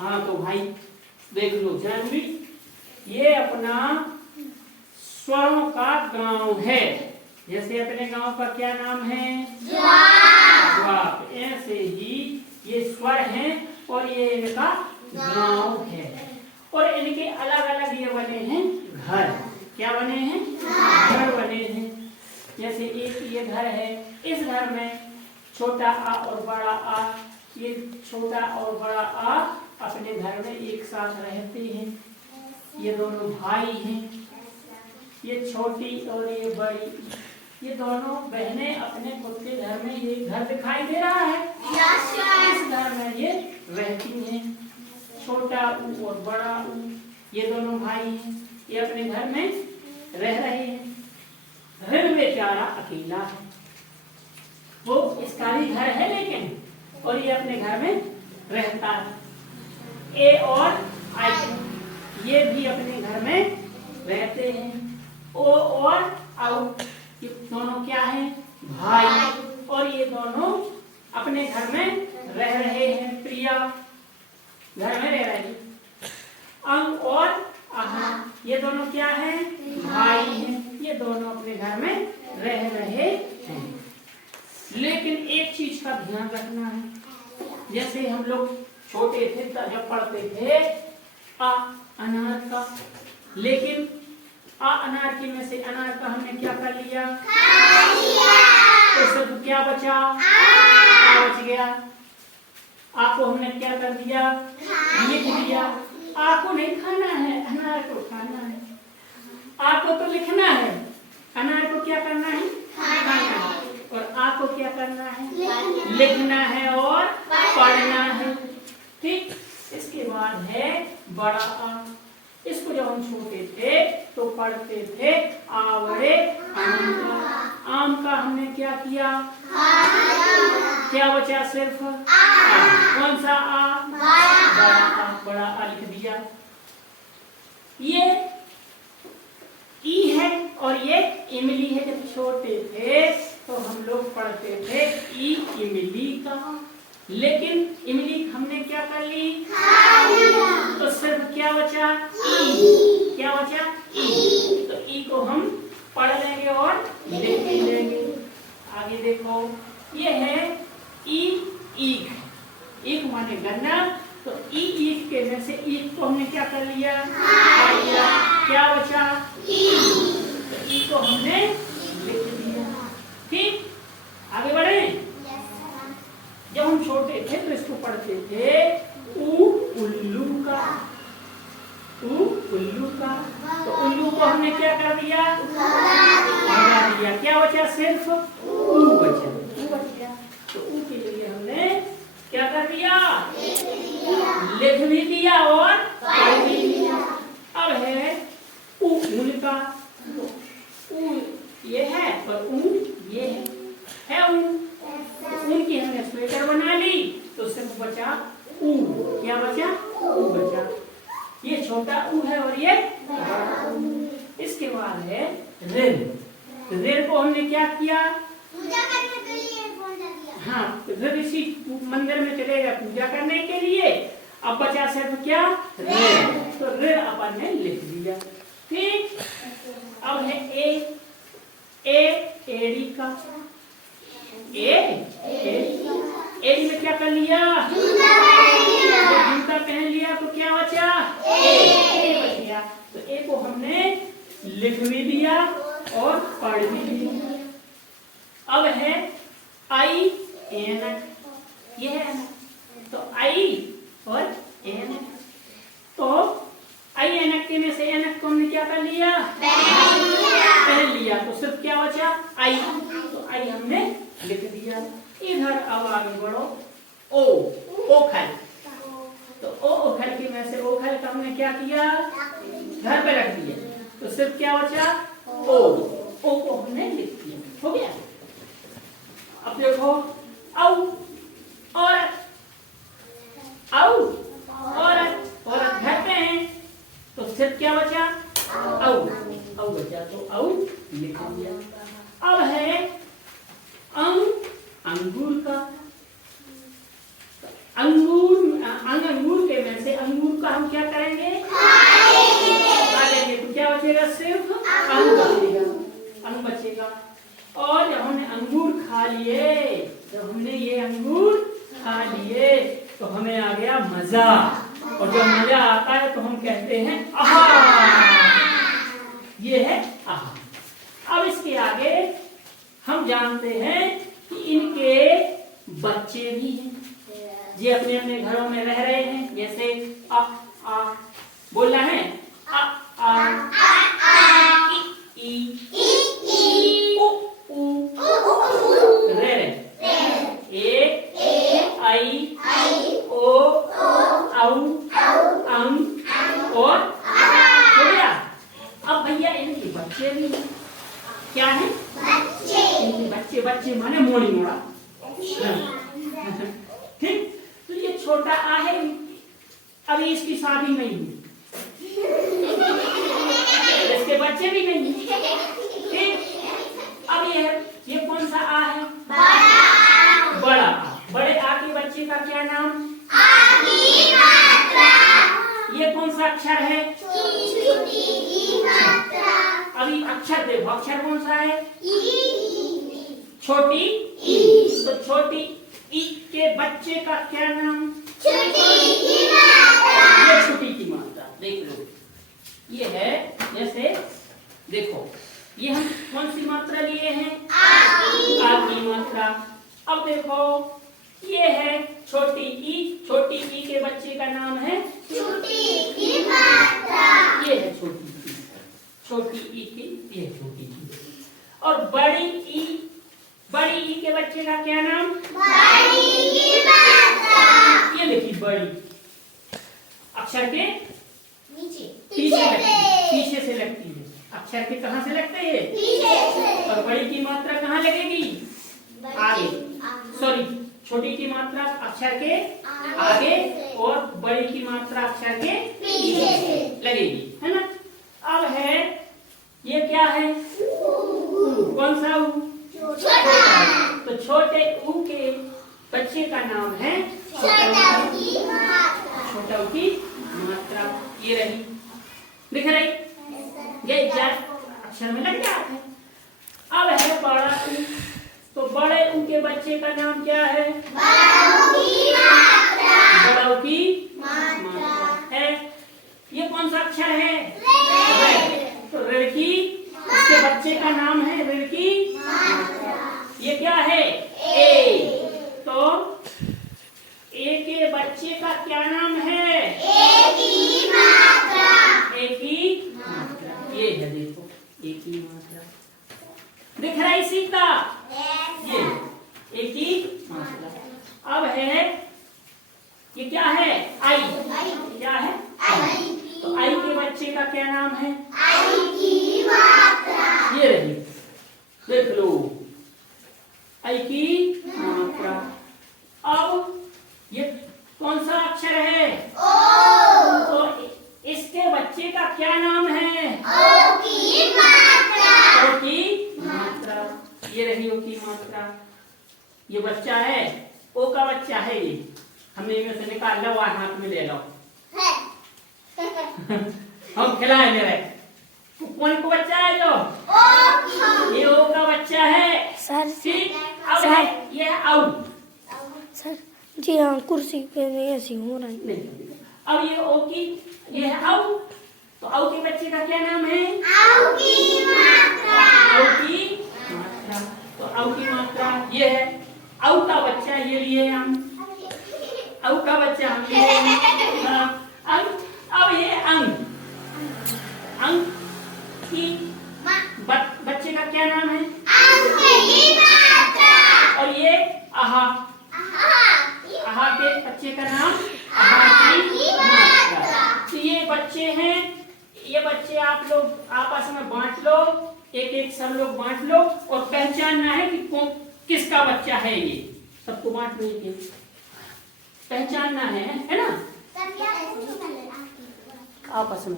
हाँ तो भाई देख लो जानवी, ये अपना स्वरों का गांव है। जैसे अपने गांव का क्या नाम है? ज्वाप। ऐसे ही ये स्वर हैं और ये इनका गांव है। और इनके अलग अलग ये बने हैं घर। क्या बने हैं? घर बने हैं। जैसे एक ये घर है, इस घर में छोटा आ और बड़ा आ, ये छोटा और बड़ा आ अपने घर में एक साथ रहते हैं। ये दोनों भाई हैं। ये छोटी और ये बड़ी, ये दोनों बहनें अपने खुद के घर में, ये घर दिखाई दे रहा है, इस घर में ये रहती हैं। छोटा ऊ और बड़ा ऊ, ये दोनों भाई हैं, ये अपने घर में रह रहे हैं। ऋण बेचारा अकेला है, वो इसका भी घर है लेकिन, और ये अपने घर में रहता है। ए और आई ये भी अपने घर में रहते हैं। ओ और आउ ये दोनों क्या हैं? भाई। और ये दोनों अपने घर में रह रहे हैं। प्रिया घर में रह रही है। अंग और आहा ये दोनों क्या हैं? भाई हैं। ये दोनों अपने घर में रह रहे हैं। लेकिन एक चीज का ध्यान रखना है, जैसे हम लोग छोटे थे जब पढ़ते थे आ अनार का, लेकिन आ अनार के में से अनार का हमने क्या कर लिया? तो सिर्फ क्या बचा? आ बच गया। आ को हमने क्या कर दिया? लिख दिया। आ को नहीं खाना है, अनार को खाना है। आ को तो लिखना है, अनार को क्या करना है? खाना है। और आ को क्या करना है? लिखना है और पढ़ना है। ठीक। इसके बाद है बड़ा आ। इसको जब हम छोटे थे तो पढ़ते थे आवड़े आम का। आम का हमने क्या किया? क्या बचा? सिर्फ आ। कौन सा आ? बड़ा आ। बड़ा आ लिख दिया। ये ई है और ये इमली है। जब छोटे थे तो हम लोग पढ़ते थे ई इमली का, लेकिन इमली हमने क्या कर ली? तो सिर्फ क्या बचा? ई। क्या बचा? ई। तो ई को हम पढ़ लेंगे और लिख भी लेंगे। आगे देखो, ये है ई ईख। ईख माने गन्ना, तो ई ईख के में से ईख को हमने क्या कर लिया? क्या बचा? ई। तो ई को हमने लिख दिया। ठीक। आगे बढ़े। जब हम छोटे थे तो इसको पढ़ते थे ऊ उल्लू का। ऊ उल्लू का, तो उल्लू को हमने क्या कर दिया? भगा दिया। क्या बचा? सिर्फ ऊ बचा। ऊ बच गया। तो ऊ के लिए हमने क्या कर दिया? लिख भी दिया और पढ़ भी दिया। अब है ऊ ऊन का, तो ऊ ये है और ऊ ये है ऊन। ऊन की हमने स्वेटर बना ली, तो सिर्फ बचा ऊ। क्या बचा? ऊ बचा। ये छोटा ऊ है और ये बड़ा ऊ। इसके बाद है ऋण। ऋण को हमने क्या किया? पूजा करने के लिए दिया। हाँ, ऋण इसी मंदिर में चले गए पूजा करने के लिए। अब बचा सिर्फ क्या? ऋण। तो ऋण अपन ने लिख दिया। ठीक। अब है ए। एड़ी का। एड़ी में क्या कर लिया? जूता पहन लिया। तो क्या बचा? ए बच गया। तो ए को हमने लिख भी दिया और पढ़ भी दिया। अब है आई ऐनक। ये है ऐनक, तो आई और ऐनक। तो आई ऐनक के में से ऐनक को हमने क्या कर लिया? पहन लिया। तो सिर्फ क्या बचा? आई। तो आई हमने लिख दिया। इधर अब आगे बढ़ो। ओ ओखल। तो ओखल की में से ओखल का हमने क्या किया? घर पे रख दिया। तो सिर्फ क्या बचा? ओ को हमने लिख दिया। हो गया। अब देखो औ औरत। औरत घर पे है, तो सिर्फ क्या बचा? औ बचा। तो औ लिख दिया। अब है अंगूर का। अंगूर के में से अंगूर खा लिए, तो हमें आ गया मजा। और जब मजा आता है तो हम कहते हैं आहा। ये है आहा। अब इसके आगे हम जानते हैं कि इनके बच्चे भी हैं, ये अपने अपने घरों में रह रहे हैं। जैसे आ बोलना है आ ई उ रे ए आई ओ औ अं और हो गया। अब भैया इनके बच्चे भी हैं। क्या है? बच्चे। इनके बच्चे, बच्चे माने मोड़ी मोड़ा। ठीक, तो ये छोटा आ है, अभी इसकी शादी नहीं हुई, इसके बच्चे भी नहीं। ठीक, अब ये कौन सा आ है? बड़ा आ। बड़े आ के बच्चे का क्या नाम? आ की मात्रा। ये कौन सा अक्षर है? छोटी ई मात्रा। अभी अक्षर देखो, अक्षर कौन सा है? ई। छोटी ई। तो छोटी ई के बच्चे का क्या नाम? छोटी की मात्रा। ये छोटी की मात्रा देख लो, ये है। जैसे देखो, ये हम कौन सी मात्रा लिए हैं? आ की मात्रा। अब देखो, ये है छोटी ई। छोटी ई के बच्चे का नाम है छोटी की मात्रा। ये है छोटी ई। छोटी ई की, ये छोटी ई। और बड़ी ई, बड़ी ई के बच्चे का क्या नाम? बड़ी की मात्रा। ये देखिए, बड़ी अक्षर के पीछे से लगती है। अक्षर के कहाँ से लगते हैं? पीछे से। और बड़ी की मात्रा कहाँ लगेगी? आगे। सॉरी, छोटी की मात्रा अक्षर के आगे और बड़ी की मात्रा अक्षर के पीछे से लगेगी, है ना। अब है, ये क्या है? कौन सा ऊ? छोटा। तो छोटे ऊ के बच्चे का नाम है छोटा ऊ की मात्रा। ये रही, दिख रही? ये अक्षर में लग जाता है। अब है बड़ा ऊ। तो बड़े ऊ के बच्चे का नाम क्या है? बड़ा ऊ की मात्रा है। ये कौन सा अक्षर है? तो ऋण की, इसके बच्चे का नाम है ऋण की मात्रा। ये क्या है? ए। तो ए के बच्चे का क्या नाम है? ए की मात्रा। ए की मात्रा, ये है, देखो, ए की मात्रा दिख रहा है इसी का। ये ए की मात्रा। अब है, ये क्या है? आई। क्या है? आई। तो आई के बच्चे का क्या नाम है? आई की मात्रा। ये रही, देख लो, आई की मात्रा। अब ये कौन सा अक्षर है? ओ। तो इसके बच्चे का क्या नाम है? ओ की मात्रा। ओ की मात्रा, ये रही ओ की मात्रा। ये बच्चा है, ओ का बच्चा है। ये हमने इनमें से निकाल लो, हाथ में ले लो। हम खिलाए मेरे कौन को बच्चा है? जो ओ। ये ओ का बच्चा है सर। ठीक, अब है ये औ। सर जी हाँ, कुर्सी पे ऐसी हो रहा है। अब ये ओ की, ये है औ। तो औ के बच्चे का क्या नाम है? औ की मात्रा। औ की मात्रा। तो औ की मात्रा ये है। औ का बच्चा ये लिए हम, औ का बच्चा हम लिए। अब ये अंग। अंग की बच्चे का क्या नाम है? अंग की मात्रा। और ये आहा। आहा के बच्चे का नाम आहा की मात्रा। तो ये बच्चे हैं। ये बच्चे आप लोग आपस में बांट लो, एक एक सब लोग बांट लो, और पहचानना है कि किसका बच्चा है। ये सबको बांट लो, पहचानना है ना, आपस में।